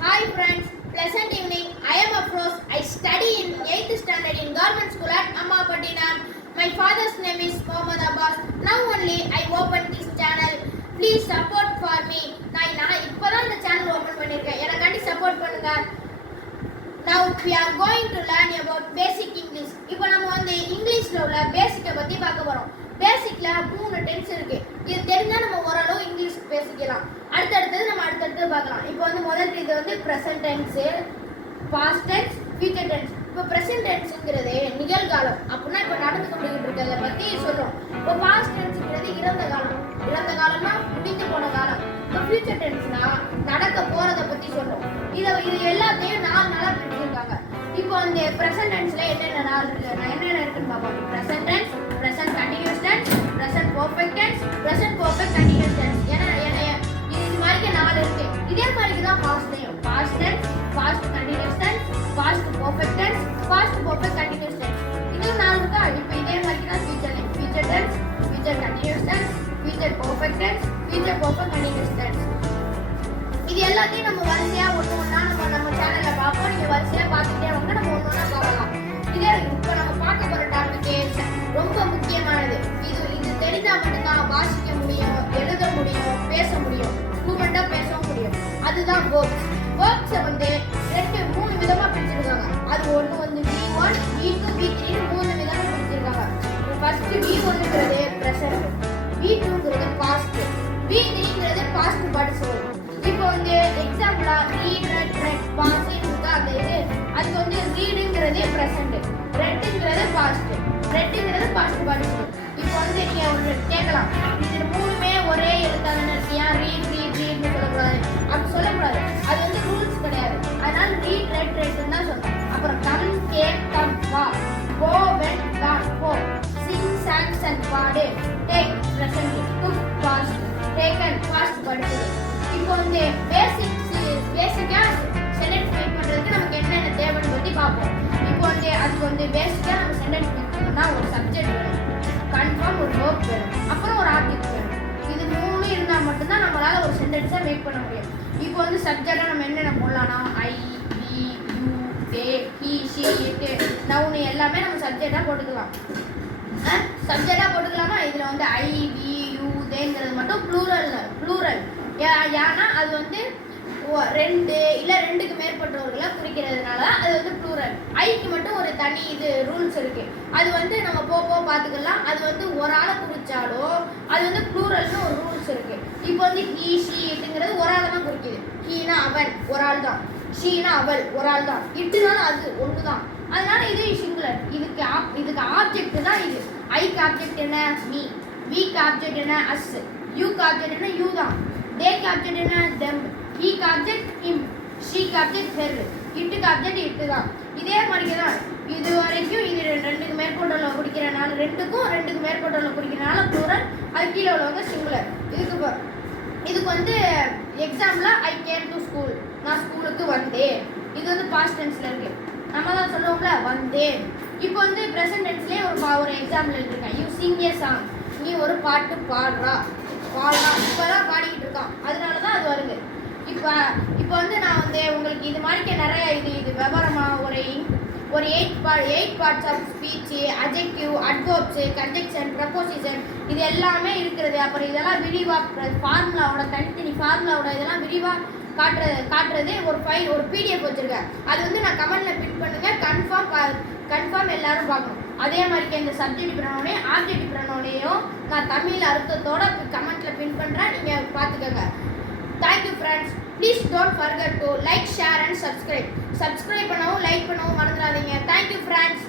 Hi friends, pleasant evening. I am Afroz. I study in 8th standard in government school at Ammapatinam. My father's name is Mohammad Abbas. Now only I opened this channel. Please support for me. நான் இப்போதான் இந்த channel open பண்ணிருக்கேன். எனக்காண்டி support பண்ணுங்க. Now we are going to learn about basic English. இப்போ நம்ம வந்து இங்கிலீஷ்ல உள்ள பேசிக்க பத்தி பார்க்க போறோம். பேசிக்ல 3 டென்ஸ் இருக்கு. இது தெரிஞ்சா நம்ம ஓரளவு இங்கிலீஷ் பேசிக்கலாம். அடுத்தடுத்து பார்க்கலாம். இப்போ வந்து முதல்ல இது வந்து present tense, past tense, future tense. இப்போ present tenseங்கிறது நிகழ்காலம். அப்படினா இப்போ நடந்து கொண்டிருக்கிற இருக்கிறத பத்தி சொல்றோம். இப்போ past tenseங்கிறது இறந்த காலம். இறந்த காலம்னா முடிந்து போன காலம். இப்போ future tenseனா நடக்க போறத பத்தி சொல்றோம். இது எல்லாத்தையும் 4 நாளா பிரிச்சிருக்காங்க. இப்போ அந்த present tenseல என்னென்ன நாள் இருக்கு? என்னென்ன இருக்குன்னு பாப்போம். present tense, present continuous tense, present perfect tense, present perfect continuous tense. இது மாதிரி 4 இருக்கு. இதே மாதிரி தான் past tense, past continuous tense, past perfect tense, past perfect continuous tense. இது 4 இருக்கா? இப்போ இதே மாதிரி தான் future tense, future continuous tense, future perfect tense, future perfect continuous tense. இது எல்லாத்தையும் நம்ம வரிசையா ஒண்ணா நம்ம சேனல்ல பாப்போம். நீங்க வரிசையா பார்த்துட்டே வாங்க, நம்ம ஒண்ணா பார்க்கலாம். இதே இப்போ நம்ம பார்க்க போற டாபிக் ரொம்ப முக்கியமானது. இது தெரிஞ்சா மட்டும்தான் வாசிக்க முடியும், எழுத முடியும், பேச முடியும், ஃப்ளூவெண்டா பேசவும் முடியும். அதுதான் verbs வந்து 3 விதமா பிரிச்சிருக்காங்க. அது ஒண்ணு வந்து V1, V2, V3 3 விதமா பிரிச்சிருக்காங்க. ஃபர்ஸ்ட் V1ங்கிறது present, V2ங்கிறது past, V3ங்கிறது past participle. இப்போ வந்து எக்ஸாம்பிளா read, read, pass இருக்கா? அது வந்து readங்கிறது present, readங்கிறது past, readங்கிறது past participle. இப்போ வந்து நீங்க ஒரு கேட்கலாம், இது மூணுமே ஒரே எழுத்தான இருக்கியா? read ன்னு சொல்லக்கூடாது. அப்படி சொல்லக்கூடாது. அது வந்து ரூல்ஸ் கிடையாது. அதனால read, read தான் சொல்லணும். அப்புறம் come, take, come, வா, go, went, gone, go, sing, sang, sang, பாடு, take, present, took, past, taken, past participle. இப்போ வந்து பேசிக்கா சென்டென்ஸ் மேக் பண்றதுக்கு நமக்கு என்னென்ன தேவைன்னு பத்தி பார்ப்போம். இப்போ வந்து அதுக்கு வந்து பேசிக்கா நம்ம சென்டென்ஸ் மேக் பண்ணணும்னா ஒரு சப்ஜெக்ட் வேணும், கன்ஃபார்ம் ஒரு verb வேணும், அப்புறம் ஒரு ஆப்ஜெக்ட் வேணும். இது 3 இருந்தா மட்டும்தான் நம்மளால ஒரு சென்டென்ஸை மேக் பண்ண முடியும். இப்போ வந்து சப்ஜெக்டா நம்ம என்னென்ன போடலாம்னா I, we, you, they, he, she, it, noun எல்லாமே நம்ம சப்ஜெக்டா போட்டுக்கலாம். சப்ஜெக்டா போட்டுக்கலாமா? இதுல வந்து I, we, you, theyங்கிறது மட்டும் ப்ளூரல். ஏன்னா அது வந்து 2 இல்ல 2க்கு மேற்பட்டவர்களை குறிக்கிறதுனால அது வந்து ப்ளூரல். ஐக்கு மட்டும் ஒரு தனி இது ரூல்ஸ் இருக்கு. அது வந்து நம்ம போக பார்த்துக்கலாம். அது வந்து ஒரு ஆளை குறிச்சாலோ அது வந்து ப்ளூரல்னு ஒரு ரூல்ஸ் இருக்கு. இப்போ வந்து he, she, itங்கிறது ஒரு ஆளை தான் குறிக்குது. ஹீனா அவன் ஒரு ஆள் தான், ஷீனா அவள் ஒரு ஆள் தான், இட்டுனாலும் அது ஒன்று தான். அதனால இது சிங்குலர். இதுக்கு ஆப்ஜெக்ட் தான் இது. ஐக்கு ஆப்ஜெக்ட் என்ன? மீ. வீக்கு ஆப்ஜெக்ட் என்ன? அஸ். யூக்கு ஆப்ஜெக்ட் என்ன? யூ தான். தேக்கு ஆப்ஜெக்ட் என்ன? தெம். ஹீக்கு ஆப்ஜெக்ட் ஹிம். ஷீக்கு ஆப்ஜெக்ட் ஹெர். இட்டுக்கு ஆப்ஜெக்ட் இட்டு தான். இதே மாதிரி தான் இது வரைக்கும். இது 2க்கு மேற்பட்டவர்களை குறிக்கிறனால 2க்கு மேற்பட்டவர்களை குறிக்கிறனால ப்ளூரல். அது கீழே உள்ளவங்க சிங்குலர். இதுக்கு வந்து எக்ஸாம்பிளா ஐ கேம் டு ஸ்கூல், நான் ஸ்கூலுக்கு வந்தேன். இது வந்து பாஸ்ட் டென்ஸ்ல இருக்கு. நம்ம தான் சொல்லுவோம்ல வந்தேன். இப்போ வந்து ப்ரெசன்ட் டென்ஸ்லயே ஒரு எக்ஸாம்பிள் எழுதிருக்கேன். யூ சிங் ஏ சாங், நீ ஒரு பாட்டு பாடுறா. இப்போதான் பாடிக்கிட்டு இருக்கான், அதனால தான் அது வருது. இப்போ வந்து நான் வந்து உங்களுக்கு இது மாதிரி நிறைய இது விவரமா ஒரு 8 parts of speech, adjective, adverbs, conjunction, preposition இது எல்லாமே இருக்கிறது. அப்புறம் இதெல்லாம் விரிவாக ஃபார்முலாவோட தனித்தனி ஃபார்முலாவோட இதெல்லாம் விரிவாக காட்டுறது ஒரு ஃபைல், ஒரு PDF வச்சுருக்கேன். அது வந்து நான் கமெண்ட்ல பின் பண்ணுங்க. கன்ஃபார்ம் எல்லாரும் பார்க்கணும். அதே மாதிரி இந்த சப்ஜெக்ட் ப்ரொனவுனே ஆப்ஜெக்ட் ப்ரொனவுனையும் நான் தமிழ் அர்த்தத்தோட கமெண்ட்ல பின் பண்ணுறேன். நீங்கள் பார்த்துக்கோங்க. Thank you friends. Please don't forget to like, share and subscribe பண்ணவும் லைக் பண்ணவும் மறந்துடாதீங்க. Thank you friends.